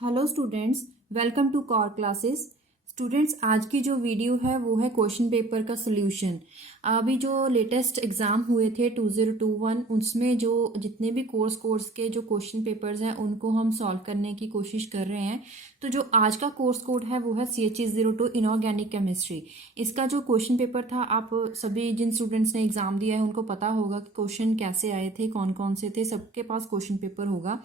Hello students, welcome to core classes. Students, आज की जो वीडियो है वो है क्वेश्चन पेपर का सोल्यूशन। अभी जो लेटेस्ट एग्ज़ाम हुए थे 2021 उसमें जो जितने भी कोर्स के जो क्वेश्चन पेपर्स हैं उनको हम सॉल्व करने की कोशिश कर रहे हैं। तो जो आज का कोर्स कोड है वो है CHE02 इनऑर्गेनिक केमिस्ट्री। इसका जो क्वेश्चन पेपर था, आप सभी जिन स्टूडेंट्स ने एग्ज़ाम दिया है उनको पता होगा कि क्वेश्चन कैसे आए थे, कौन कौन से थे, सबके पास क्वेश्चन पेपर होगा।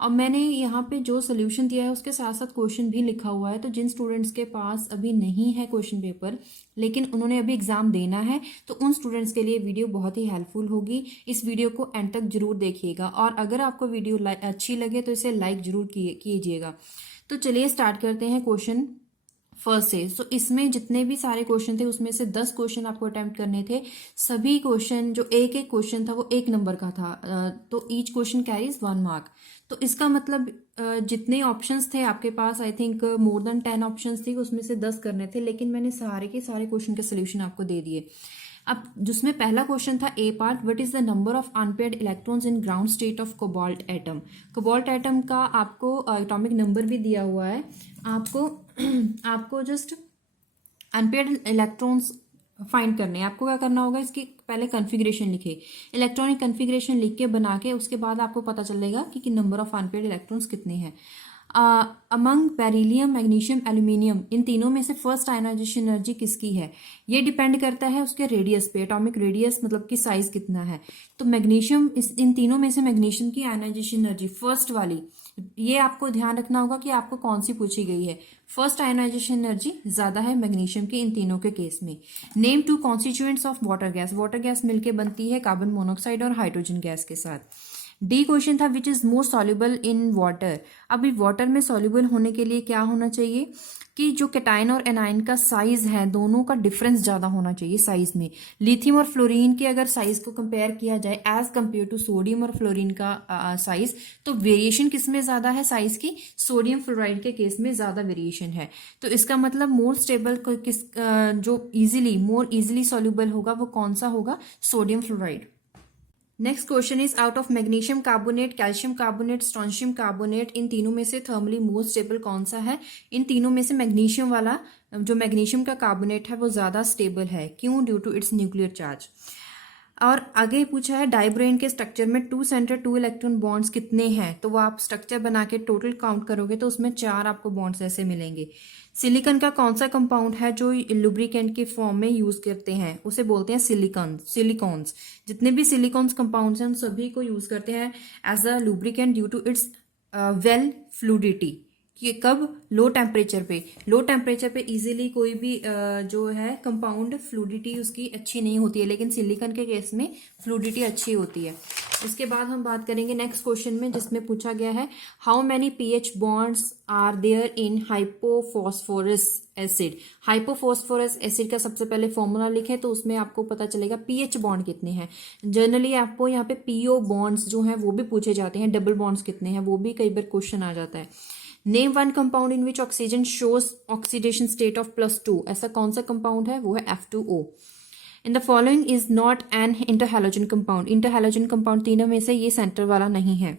और मैंने यहाँ पे जो सोल्यूशन दिया है उसके साथ साथ क्वेश्चन भी लिखा हुआ है। तो जिन स्टूडेंट्स के पास अभी नहीं है क्वेश्चन पेपर लेकिन उन्होंने अभी एग्जाम देना है, तो उन स्टूडेंट्स के लिए वीडियो बहुत ही हेल्पफुल होगी। इस वीडियो को एंड तक जरूर देखिएगा और अगर आपको वीडियो अच्छी लगे तो इसे लाइक जरूर कीजिएगा। तो चलिए स्टार्ट करते हैं क्वेश्चन फर्स्ट से। सो इसमें जितने भी सारे क्वेश्चन थे उसमें से 10 क्वेश्चन आपको अटेम्प्ट करने थे। सभी क्वेश्चन जो एक एक क्वेश्चन था वो 1 नंबर का था। तो ईच क्वेश्चन कैरीज 1 मार्क। तो इसका मतलब जितने ऑप्शंस थे आपके पास, I think more than 10 options थी, उसमें से 10 करने थे, लेकिन मैंने सारे के सारे क्वेश्चन के सोल्यूशन आपको दे दिए। अब जिसमें पहला क्वेश्चन था A part, what is the number of unpaired electrons in ground state of cobalt atom. Cobalt atom का आपको एटॉमिक नंबर भी दिया हुआ है। आपको आपको जस्ट अनपेयर्ड इलेक्ट्रॉन्स फाइंड करने हैं। आपको क्या करना होगा, इसकी पहले कॉन्फ़िगरेशन लिखे, इलेक्ट्रॉनिक कॉन्फ़िगरेशन लिख के बना के उसके बाद आपको पता चलेगा कि नंबर ऑफ अनपेयर्ड इलेक्ट्रॉन्स कितने हैं। अमंग बेरिलियम, मैग्नीशियम, एल्यूमिनियम, इन तीनों में से फर्स्ट आयनाइजेशन एनर्जी किसकी है? ये डिपेंड करता है उसके रेडियस पे, एटॉमिक रेडियस मतलब कि साइज कितना है। तो मैग्नीशियम, इन तीनों में से मैग्नीशियम की आयनाइजेशन एनर्जी फर्स्ट वाली, ये आपको ध्यान रखना होगा कि आपको कौन सी पूछी गई है। फर्स्ट आयनाइजेशन एनर्जी ज्यादा है मैग्नीशियम की इन तीनों के केस में। Name 2 constituents of water gas. Water gas मिलकर बनती है कार्बन मोनोऑक्साइड और हाइड्रोजन गैस के साथ। डी क्वेश्चन था which is more soluble in water. अभी वाटर में सॉल्युबल होने के लिए क्या होना चाहिए कि जो कैटायन और एनायन का साइज है दोनों का डिफरेंस ज्यादा होना चाहिए साइज में। लिथियम और फ्लोरीन के अगर साइज को कंपेयर किया जाए एज कंपेयर टू सोडियम और फ्लोरीन का साइज, तो वेरिएशन किसमें ज्यादा है साइज की? सोडियम फ्लोराइड के केस में ज्यादा वेरिएशन है। तो इसका मतलब मोर स्टेबल जो मोर इजिली सॉल्युबल होगा वो कौन सा होगा? Sodium fluoride. Next question is out of magnesium carbonate, calcium carbonate, strontium carbonate, इन तीनों में से थर्मली मोस्ट स्टेबल कौन सा है? इन तीनों में से मैग्नीशियम वाला जो मैग्नीशियम का कार्बोनेट है वो ज्यादा स्टेबल है। क्यों? Due to its nuclear charge. और आगे पूछा है डाइब्रेन के स्ट्रक्चर में 2 सेंटर 2 इलेक्ट्रॉन बॉन्ड्स कितने हैं? तो वो आप स्ट्रक्चर बना के टोटल काउंट करोगे तो उसमें 4 आपको बॉन्ड्स ऐसे मिलेंगे। सिलिकॉन का कौन सा कंपाउंड है जो लुब्रिकेंट के फॉर्म में यूज करते हैं? उसे बोलते हैं सिलिकॉन्स। जितने भी सिलिकॉन्स कंपाउंड्स हैं उन सभी को यूज करते हैं as a lubricant due to its well fluidity. कि कब? लो टेम्परेचर पे इजीली कोई भी जो है कंपाउंड फ्लूडिटी उसकी अच्छी नहीं होती है, लेकिन सिलिकॉन के केस में फ्लूडिटी अच्छी होती है। इसके बाद हम बात करेंगे नेक्स्ट क्वेश्चन में जिसमें पूछा गया है how many pH bonds are there in hypophosphorous acid. Hypophosphorous acid का सबसे पहले फॉर्मूला लिखें तो उसमें आपको पता चलेगा pH बॉन्ड कितने हैं। जनरली आपको यहाँ पे PO बॉन्ड्स जो हैं वो भी पूछे जाते हैं, डबल बॉन्ड्स कितने हैं वो भी कई बार क्वेश्चन आ जाता है। Name 1 compound in which oxygen shows oxidation state of +2। ऐसा कौन सा कंपाउंड है? वो है F2O। In the following is not an interhalogen compound. Interhalogen compound तीनों में से ये सेंटर वाला नहीं है।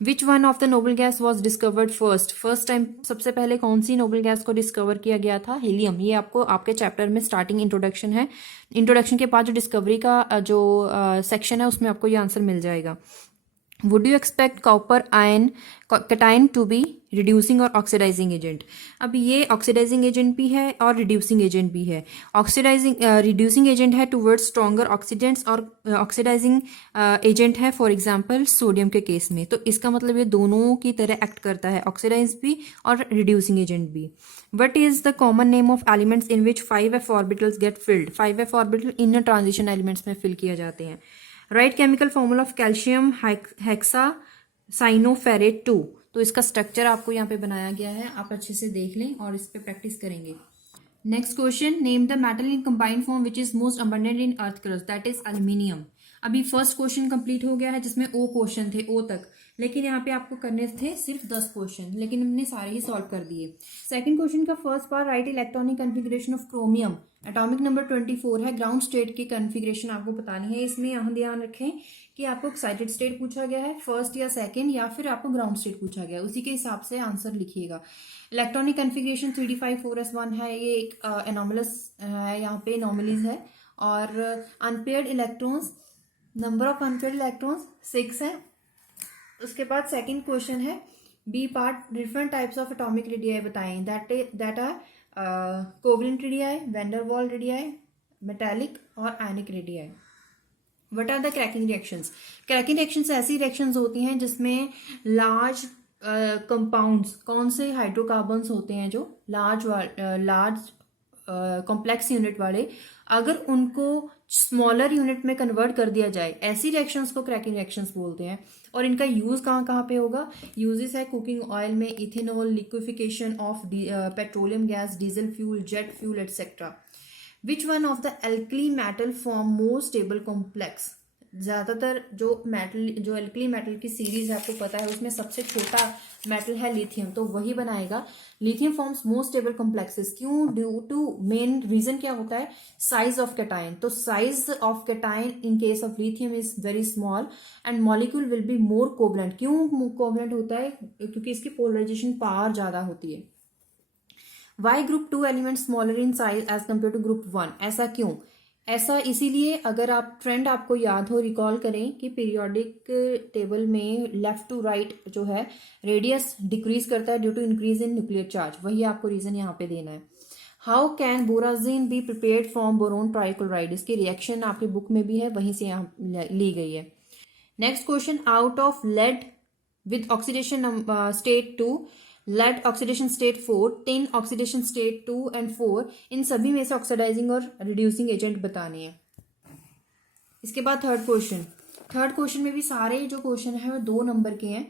Which one of the noble gas was discovered first time सबसे पहले कौन सी नोबल गैस को डिस्कवर किया गया था? हीलियम। ये आपको आपके चैप्टर में स्टार्टिंग इंट्रोडक्शन है, इंट्रोडक्शन के बाद जो डिस्कवरी का जो सेक्शन है उसमें आपको ये आंसर मिल जाएगा। Would you expect copper ion cation to be reducing और ऑक्सीडाइजिंग एजेंट? अब ये ऑक्सीडाइजिंग एजेंट भी है और रिड्यूसिंग एजेंट भी है। रिड्यूसिंग एजेंट है टुवर्ड्स स्ट्रॉन्गर ऑक्सीडेंट्स और ऑक्सीडाइजिंग एजेंट है फॉर एग्जांपल सोडियम के केस में। तो इसका मतलब ये दोनों की तरह एक्ट करता है, ऑक्सीडाइज भी और रिड्यूसिंग एजेंट भी। What is the common name of elements in which 5f orbitals get filled? 5f orbital inner transition elements में फिल किया जाते हैं। Write chemical formula of calcium hexa cyanoferrate 2। तो इसका स्ट्रक्चर आपको यहाँ पे बनाया गया है, आप अच्छे से देख लें और इस पे प्रैक्टिस करेंगे। Next question, name the metal in combined form which is most abundant in earth crust, that is aluminium. अभी फर्स्ट क्वेश्चन कंप्लीट हो गया है जिसमें O क्वेश्चन थे, O तक। लेकिन यहाँ पे आपको करने थे सिर्फ 10 क्वेश्चन, लेकिन हमने सारे ही सॉल्व कर दिए। सेकंड क्वेश्चन का first part, right electronic configuration of chromium, atomic number 24 है, ग्राउंड स्टेट की कन्फिग्रेशन आपको बतानी है। इसमें यहाँ ध्यान रखें कि आपको एक्साइटेड स्टेट पूछा गया है फर्स्ट या सेकंड, या फिर आपको ग्राउंड स्टेट पूछा गया है, उसी के हिसाब से आंसर लिखिएगा। इलेक्ट्रॉनिक कन्फिग्रेशन 3d5 4s1 है, ये एक एनोमलस है, यहाँ पे एनोमलीज है। और unpaired electrons, number of unpaired electrons 6 है। उसके बाद सेकंड क्वेश्चन है B part, different types of atomic radii बताएं, that are covalent radii, van der waals radii, metallic और ionic radii. What are the cracking reactions? Cracking reactions ऐसी reactions होती हैं जिसमें लार्ज कंपाउंड्स, कौन से हाइड्रोकार्बन्स होते हैं जो लार्ज कॉम्प्लेक्स यूनिट वाले, अगर उनको स्मॉलर यूनिट में कन्वर्ट कर दिया जाए, ऐसी रिएक्शंस को क्रैकिंग रिएक्शंस बोलते हैं। और इनका यूज कहाँ कहाँ पे होगा? यूजेस है कुकिंग ऑयल में, ethanol, liquefaction of petroleum gas, diesel fuel, jet fuel etcetera. Which one of the alkali metal form more stable complex? ज्यादातर जो एल्कली मेटल की सीरीज है आपको पता है, उसमें सबसे छोटा मेटल है लिथियम, तो वही बनाएगा। Lithium forms most stable complexes, क्यों? ड्यू टू, मेन रीजन क्या होता है? Size of cation. तो size of cation in case of lithium is very small and molecule will be more covalent. क्यों कोवलेंट होता है? क्योंकि इसकी पोलराइजेशन पावर ज्यादा होती है। Why group 2 element smaller in size as compare to group 1? ऐसा क्यों? ऐसा इसीलिए, अगर आप ट्रेंड आपको याद हो, रिकॉल करें कि पीरियोडिक टेबल में लेफ्ट टू राइट जो है रेडियस डिक्रीज करता है due to increase in nuclear charge, वही आपको रीजन यहाँ पे देना है। How can borazine be prepared from boron trichloride? इसकी रिएक्शन आपकी बुक में भी है, वहीं से यहाँ ली गई है। Next question, out of lead with oxidation state 2, lead oxidation state 4, tin oxidation state 2 and 4, इन सभी में से ऑक्सीडाइजिंग और रिड्यूसिंग एजेंट बताने हैं। इसके बाद थर्ड क्वेश्चन में भी सारे जो क्वेश्चन है वो 2 नंबर के हैं।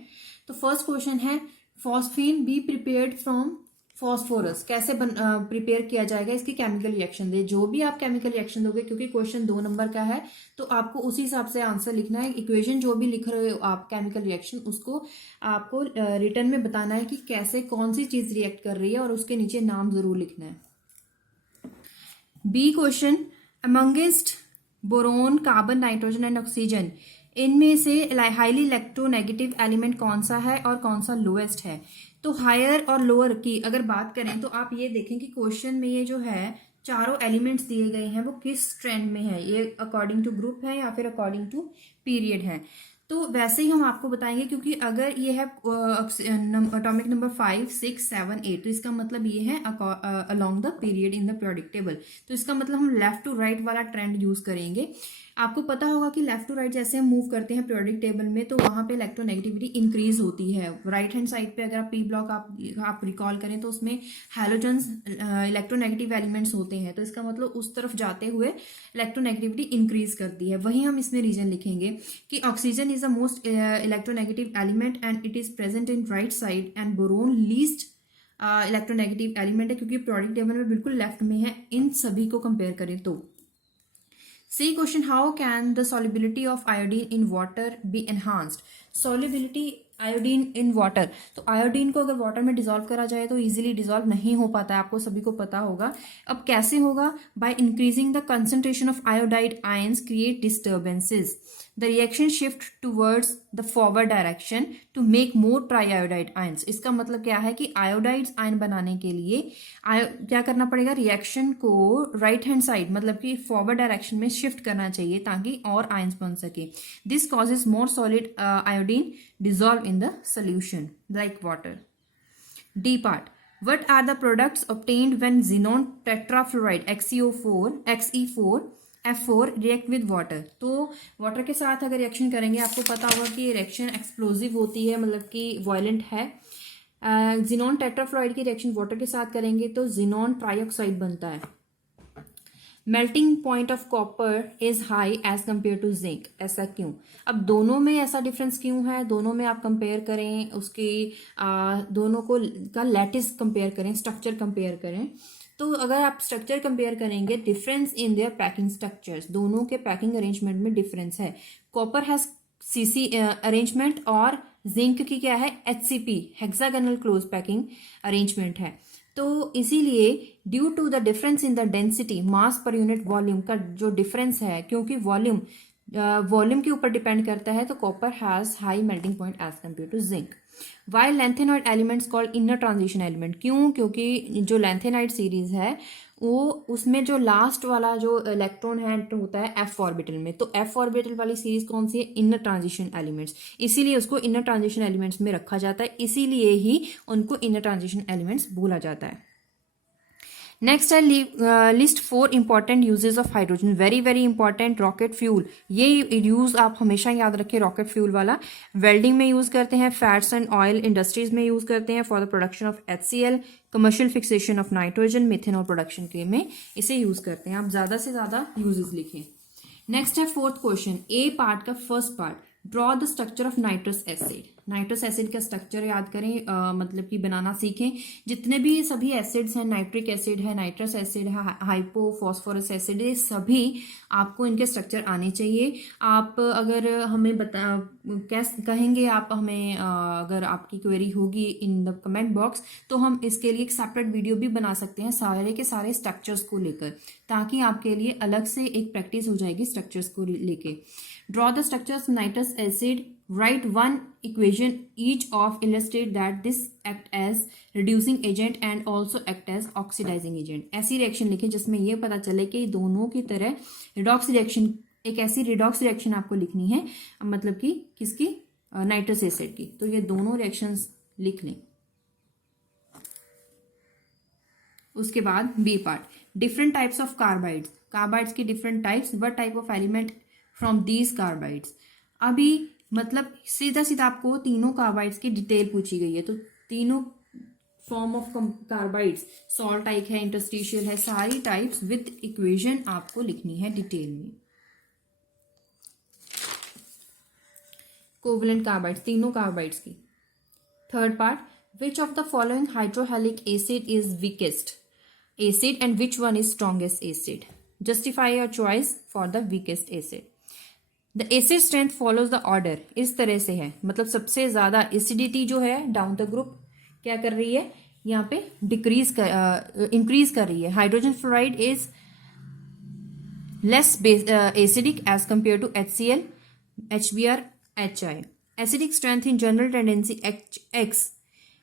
तो फर्स्ट क्वेश्चन है, phosphine B prepared from phosphorus, कैसे प्रिपेयर किया जाएगा? इसकी केमिकल रिएक्शन दे। जो भी आप केमिकल रिएक्शन दोगे, क्योंकि क्वेश्चन 2 नंबर का है, तो आपको उसी हिसाब से आंसर लिखना है। इक्वेशन जो भी लिख रहे हो आप केमिकल रिएक्शन, उसको आपको रिटर्न में बताना है कि कैसे कौन सी चीज रिएक्ट कर रही है, और उसके नीचे नाम जरूर लिखना है। B question, amongst boron, carbon, nitrogen and oxygen, इनमें से हाईली इलेक्ट्रोनेगेटिव एलिमेंट कौन सा है और कौन सा लोएस्ट है? तो हायर और लोअर की अगर बात करें तो आप ये देखें कि क्वेश्चन में ये जो है चारों एलिमेंट्स दिए गए हैं वो किस ट्रेंड में है, ये अकॉर्डिंग टू ग्रुप है या फिर अकॉर्डिंग टू पीरियड है। तो वैसे ही हम आपको बताएंगे, क्योंकि अगर ये है एटॉमिक नंबर 5, 6, 7, 8, तो इसका मतलब ये है along the period in the periodic table. तो इसका मतलब हम लेफ्ट टू राइट वाला ट्रेंड यूज करेंगे। आपको पता होगा कि लेफ्ट टू राइट जैसे हम मूव करते हैं पीरियोडिक टेबल में, तो वहां पे इलेक्ट्रोनेगेटिविटी इंक्रीज होती है। राइट हैंड साइड पे अगर आप पी ब्लॉक आप रिकॉल करें तो उसमें हैलोजन्स इलेक्ट्रोनेगेटिव एलिमेंट्स होते हैं, तो इसका मतलब उस तरफ जाते हुए इलेक्ट्रोनेगेटिविटी इंक्रीज करती है। वही हम इसमें रीजन लिखेंगे कि oxygen is the most electronegative element and it is present in right side, and boron least electronegative element है, क्योंकि पीरियोडिक टेबल में बिल्कुल लेफ्ट में है इन सभी को कंपेयर करें तो। C question, how can the solubility of iodine in water be enhanced? Solubility iodine in water, तो आयोडीन को अगर वाटर में डिसॉल्व करा जाए तो इजीली डिसॉल्व नहीं हो पाता है, आपको सभी को पता होगा। अब कैसे होगा? By increasing the concentration of iodide ions create disturbances, the reaction shift towards the forward direction to make more triiodide ions. इसका मतलब क्या है कि आयोडाइड आयन बनाने के लिए क्या करना पड़ेगा? रिएक्शन को राइट हैंड साइड मतलब कि फॉरवर्ड डायरेक्शन में शिफ्ट करना चाहिए ताकि और आयंस बन सके। This causes more solid iodine dissolve in the solution like water. D part, what are the products obtained when xenon tetrafluoride XE4 F4 react with water? तो वाटर के साथ अगर रिएक्शन करेंगे, आपको पता होगा कि रिएक्शन एक्सप्लोजिव होती है, मतलब कि वायलेंट है। xenon टेट्राफ्लोराइड की रिएक्शन वाटर के साथ करेंगे तो xenon ट्राइऑक्साइड बनता है। Melting point of copper is high as compare to zinc, ऐसा क्यों? अब दोनों में ऐसा डिफरेंस क्यों है? दोनों में आप कंपेयर करें, उसकी दोनों को का लैटिस कंपेयर करें, स्ट्रक्चर कंपेयर करें, तो अगर आप स्ट्रक्चर कंपेयर करेंगे, difference in their packing structures, दोनों के पैकिंग अरेंजमेंट में डिफरेंस है। कॉपर हैज सीसी अरेंजमेंट और जिंक की क्या है, HCP hexagonal close packing arrangement है। तो इसीलिए due to the difference in the density mass per unit volume का जो डिफरेंस है, क्योंकि वॉल्यूम के ऊपर डिपेंड करता है, तो copper has high melting point as compare to zinc. While lanthanoid elements called inner transition element, क्यों, क्योंकि जो लैंथेनाइड सीरीज है वो उसमें जो लास्ट वाला जो इलेक्ट्रॉन है होता है एफ ऑर्बिटल में, तो एफ ऑर्बिटल वाली सीरीज कौन सी है, इनर ट्रांजिशन एलिमेंट्स, इसीलिए उसको इनर ट्रांजिशन एलिमेंट्स में रखा जाता है, इसीलिए ही उनको इनर ट्रांजिशन एलिमेंट्स बोला जाता है। नेक्स्ट है list 4 important uses of hydrogen, very very important, rocket fuel, ये यूज आप हमेशा याद रखें, रॉकेट फ्यूल वाला वेल्डिंग में यूज करते हैं, फैट्स एंड ऑयल इंडस्ट्रीज में यूज करते हैं, for the production of HCl, commercial fixation of nitrogen, methanol production के में इसे यूज करते हैं। आप ज्यादा से ज्यादा यूजेस लिखें। नेक्स्ट है 4th क्वेश्चन, ए पार्ट का first part, draw the structure of nitrous acid. Nitrous acid का स्ट्रक्चर याद करें, मतलब कि बनाना सीखें। जितने भी सभी एसिड्स हैं, नाइट्रिक एसिड है, नाइट्रस एसिड है, हाइपो फॉस्फोरस एसिड, ये सभी आपको इनके स्ट्रक्चर आने चाहिए। आप अगर हमें कहेंगे आप हमें, अगर आपकी क्वेरी होगी इन द कमेंट बॉक्स, तो हम इसके लिए एक सेपरेट वीडियो भी बना सकते हैं सारे के सारे स्ट्रक्चर्स को लेकर, ताकि आपके लिए अलग से एक प्रैक्टिस हो जाएगी स्ट्रक्चर्स को लेके। Draw the structures nitrous acid, write one equation each of illustrate that this act as reducing agent and also act as oxidizing agent। ऐसी रिएक्शन लिखें जिसमें ये पता चले कि दोनों की तरह रिडॉक्स रिएक्शन, एक ऐसी रिडॉक्स रिएक्शन आपको लिखनी है, मतलब कि किसकी, नाइट्रस एसिड की, तो ये दोनों रिएक्शंस लिख लें। उसके बाद B part, different types of carbides, carbides की different types, what type of element from these carbides. अभी मतलब सीधा सीधा आपको तीनों कार्बाइड्स की डिटेल पूछी गई है, तो तीनों form of carbides, salt type है, इंटरस्टिशियल है, सारी टाइप्स विद इक्वेशन आपको लिखनी है डिटेल में। कोवलेंट कार्बाइड्स, तीनों कार्बाइड्स की। Third part, which of the following hydrohalic acid is weakest acid and which one is strongest acid, justify your choice for the weakest acid. The acid strength follows the order, इस तरह से है, मतलब सबसे ज्यादा acidity जो है down the group क्या कर रही है, यहाँ पे इंक्रीज कर रही है। Hydrogen fluoride is less acidic as compare to HCl, HBr, HI। Acidic strength in general tendency X,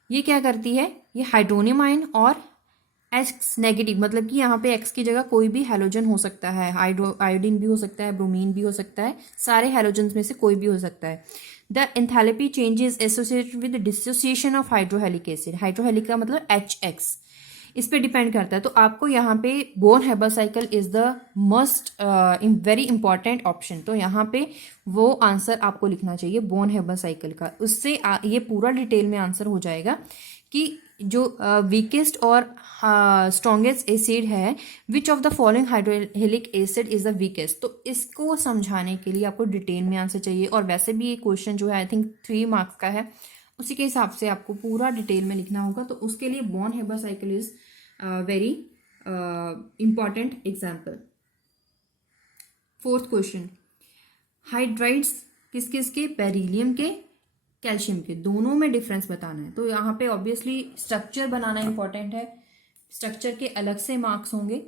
ये क्या करती है, ये हाइड्रोनियम आयन और X नेगेटिव, मतलब कि यहाँ पे X की जगह कोई भी हेलोजन हो सकता है, आयोडीन भी हो सकता है, ब्रोमीन भी हो सकता है, सारे हेलोजन्स में से कोई भी हो सकता है। The enthalpy change is associated with dissociation of hydrohalic acid, hydrohalic का मतलब HX, इस पे डिपेंड करता है। तो आपको यहाँ पे Born Haber cycle is the must very important option, तो यहाँ पे वो आंसर आपको लिखना चाहिए बोर्न हेबर साइकिल का, उससे ये पूरा डिटेल में आंसर हो जाएगा कि जो वीकेस्ट और स्ट्रॉन्गेस्ट एसिड है, which of the following hydrohalic acid is the weakest. तो इसको समझाने के लिए आपको डिटेल में आंसर चाहिए, और वैसे भी ये क्वेश्चन जो है आई थिंक 3 मार्क्स का है, उसी के हिसाब से आपको पूरा डिटेल में लिखना होगा। तो उसके लिए Born Haber cycle is very important example. 4th question, hydrides किस किस के, बेरिलियम के, कैल्शियम के, दोनों में डिफरेंस बताना है। तो यहाँ पे ऑब्वियसली स्ट्रक्चर बनाना इंपॉर्टेंट है, स्ट्रक्चर के अलग से मार्क्स होंगे,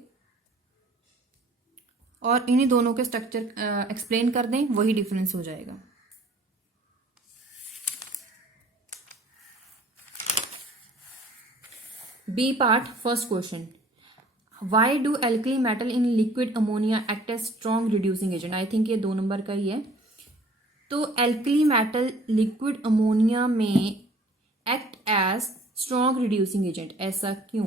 और इन्हीं दोनों के स्ट्रक्चर एक्सप्लेन कर दें, वही डिफरेंस हो जाएगा। B part, first question, why do alkali metal in liquid ammonia act as strong reducing agent. I think ये 2 नंबर का ही है। तो एल्कली मेटल लिक्विड अमोनिया में act as strong reducing agent, ऐसा क्यों?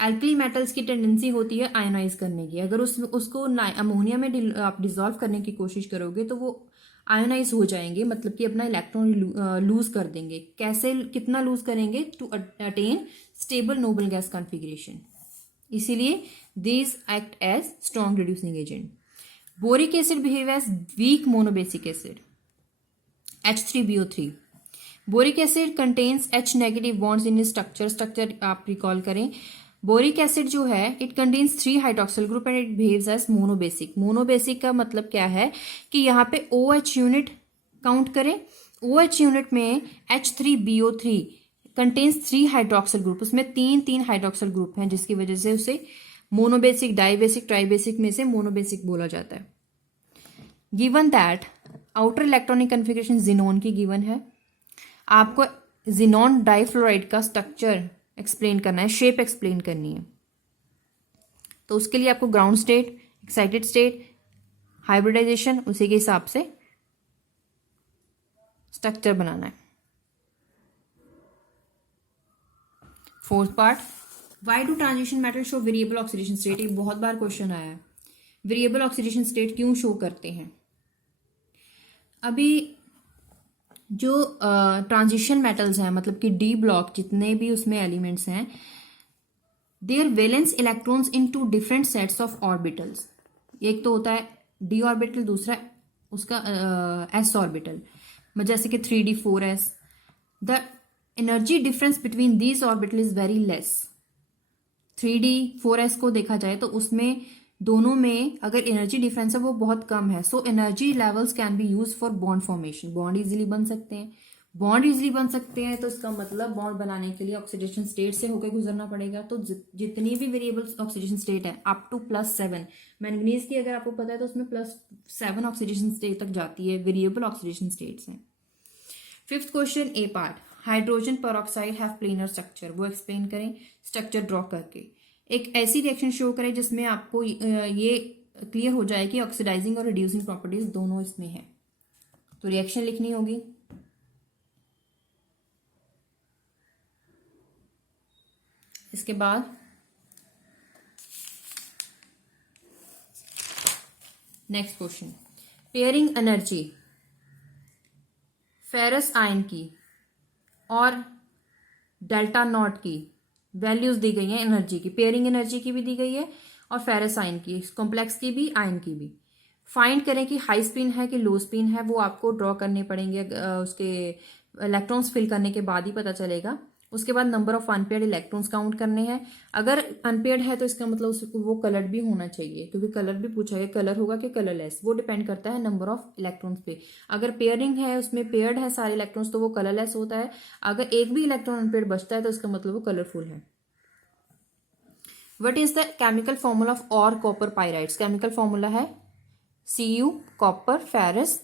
एल्कली मेटल्स की टेंडेंसी होती है आयोनाइज करने की, अगर उसको अमोनिया में आप डिजोल्व करने की कोशिश करोगे तो वो आयोनाइज हो जाएंगे, मतलब कि अपना इलेक्ट्रॉन लूज कर देंगे। कैसे, कितना लूज करेंगे? To attain stable noble gas configuration, इसीलिए this act as strong reducing agent. Boric acid behave as weak monobasic acid, H3BO3। Boric acid contains H negative bonds in structure आप recall करें। Boric acid जो है it contains 3 hydroxyl group and it behaves as monobasic. Monobasic का मतलब क्या है कि यहाँ पे OH यूनिट काउंट करें OH यूनिट में H3BO3 कंटेन्स 3 हाइड्रोक्सिल ग्रुप, उसमें तीन हाइड्रोक्सिल ग्रुप हैं, जिसकी वजह से उसे मोनोबेसिक, डाइबेसिक, ट्राइबेसिक में से मोनोबेसिक बोला जाता है। Given that outer electronic configuration xenon की गिवन है, आपको जिनोन डाइफ्लोराइड का स्ट्रक्चर एक्सप्लेन करना है, शेप एक्सप्लेन करनी है। तो उसके लिए आपको ground state, excited state, hybridization, उसी के हिसाब से स्ट्रक्चर बनाना है। Fourth part, why do transition metal show variable oxidation state. एक बहुत बार क्वेश्चन आया है, वेरिएबल ऑक्सीडेशन स्टेट क्यों शो करते हैं। अभी जो ट्रांजिशन मेटल्स हैं, मतलब कि डी ब्लॉक जितने भी उसमें एलिमेंट्स हैं, their valence electrons in two different sets of orbitals. एक तो होता है डी ऑर्बिटल, दूसरा उसका एस ऑर्बिटल, जैसे कि 3d 4s। The energy difference between these orbital is very less. 3d 4s को देखा जाए तो उसमें दोनों में अगर एनर्जी डिफरेंस है वो बहुत कम है। So energy levels can be use for bond formation, bond easily बन सकते हैं। बॉन्ड इजीली बन सकते हैं तो इसका मतलब बॉन्ड बनाने के लिए ऑक्सीडेशन स्टेट से होकर गुजरना पड़ेगा। तो जितनी भी वेरिएबल ऑक्सीडेशन स्टेट है अप टू +7, मैंगनीज की अगर आपको पता है तो उसमें +7 ऑक्सीडेशन स्टेट तक जाती है, वेरिएबल ऑक्सीडेशन स्टेट्स हैं। Fifth question A part, hydrogen peroxide have planar structure, वो एक्सप्लेन करें स्ट्रक्चर ड्रॉ करके। एक ऐसी रिएक्शन शो करें जिसमें आपको ये क्लियर हो जाए कि ऑक्सीडाइजिंग और रिड्यूसिंग प्रॉपर्टीज दोनों इसमें है। तो रिएक्शन लिखनी होगी। इसके बाद next question, pairing energy ferrous ion की और डेल्टा नॉट की वैल्यूज दी गई हैं एनर्जी की, पेयरिंग एनर्जी की भी दी गई है और फेरस आयन की, कॉम्प्लेक्स की भी, आयन की भी। फाइंड करें कि हाई स्पिन है कि लो स्पिन है, वो आपको ड्रॉ करने पड़ेंगे, उसके इलेक्ट्रॉन्स फिल करने के बाद ही पता चलेगा। उसके बाद number of unpaired electrons count करने हैं। अगर अनपेयर्ड है तो इसका मतलब उसको वो कलर भी होना चाहिए, क्योंकि कलर भी पूछा है, कलर होगा कि कलरलेस, वो डिपेंड करता है नंबर ऑफ इलेक्ट्रॉन्स पे। अगर पेयरिंग है, उसमें पेयर्ड है सारे इलेक्ट्रॉन्स, तो वो कलरलेस होता है। अगर एक भी इलेक्ट्रॉन अनपेयर्ड बचता है तो इसका मतलब वो कलरफुल है। What is the chemical formula of और कॉपर पाइराइड्स। केमिकल फॉर्मूला है Cu कॉपर फेरस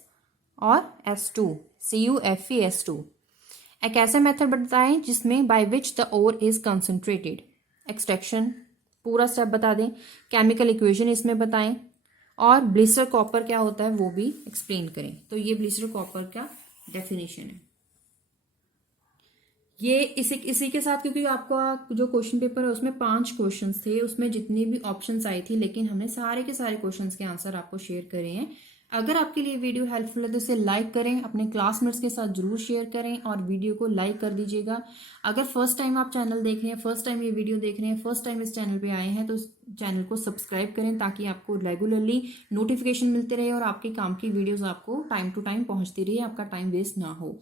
और S2 CuFeS2। एक ऐसा मेथड बताएं जिसमें by which the ore is concentrated. Extraction पूरा स्टेप बता दें, केमिकल इक्वेशन इसमें बताएं और ब्लिस्टर कॉपर क्या होता है वो भी एक्सप्लेन करें। तो ये ब्लिस्टर कॉपर का डेफिनेशन है। ये इसी के साथ, क्योंकि आपका जो क्वेश्चन पेपर है उसमें 5 क्वेश्चंस थे, उसमें जितनी भी ऑप्शंस आई थी, लेकिन हमने सारे के सारे क्वेश्चंस के आंसर आपको शेयर करे हैं। अगर आपके लिए वीडियो हेल्पफुल है तो इसे लाइक करें, अपने क्लासमेट्स के साथ जरूर शेयर करें और वीडियो को लाइक कर दीजिएगा। अगर फर्स्ट टाइम आप चैनल देख रहे हैं, फर्स्ट टाइम ये वीडियो देख रहे हैं, फर्स्ट टाइम इस चैनल पे आए हैं, तो इस चैनल को सब्सक्राइब करें ताकि आपको रेगुलरली नोटिफिकेशन मिलते रहे और आपके काम की वीडियोज आपको टाइम टू टाइम पहुंचती रही, आपका टाइम वेस्ट ना हो।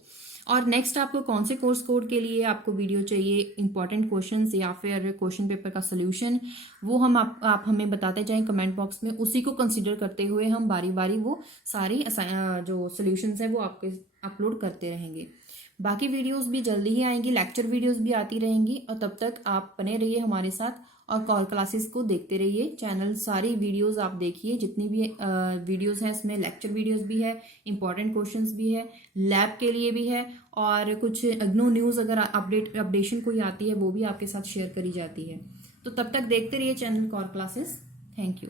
और नेक्स्ट आपको कौन से कोर्स कोड के लिए आपको वीडियो चाहिए, इंपॉर्टेंट क्वेश्चंस या फिर क्वेश्चन पेपर का सोल्यूशन, वो हम आप हमें बताते जाएं कमेंट बॉक्स में। उसी को कंसीडर करते हुए हम बारी बारी वो सारी जो सोल्यूशंस हैं वो आपके अपलोड करते रहेंगे। बाकी वीडियोस भी जल्दी ही आएंगी, लेक्चर वीडियोस भी आती रहेंगी, और तब तक आप बने रहिए हमारे साथ और कॉल क्लासेस को देखते रहिए। चैनल सारी वीडियोस आप देखिए, जितनी भी वीडियोस हैं इसमें लेक्चर वीडियोस भी है, इंपॉर्टेंट क्वेश्चंस भी है, लैब के लिए भी है, और कुछ अग्नो न्यूज़ अगर अपडेशन कोई आती है वो भी आपके साथ शेयर करी जाती है। तो तब तक देखते रहिए channel call classes. Thank you.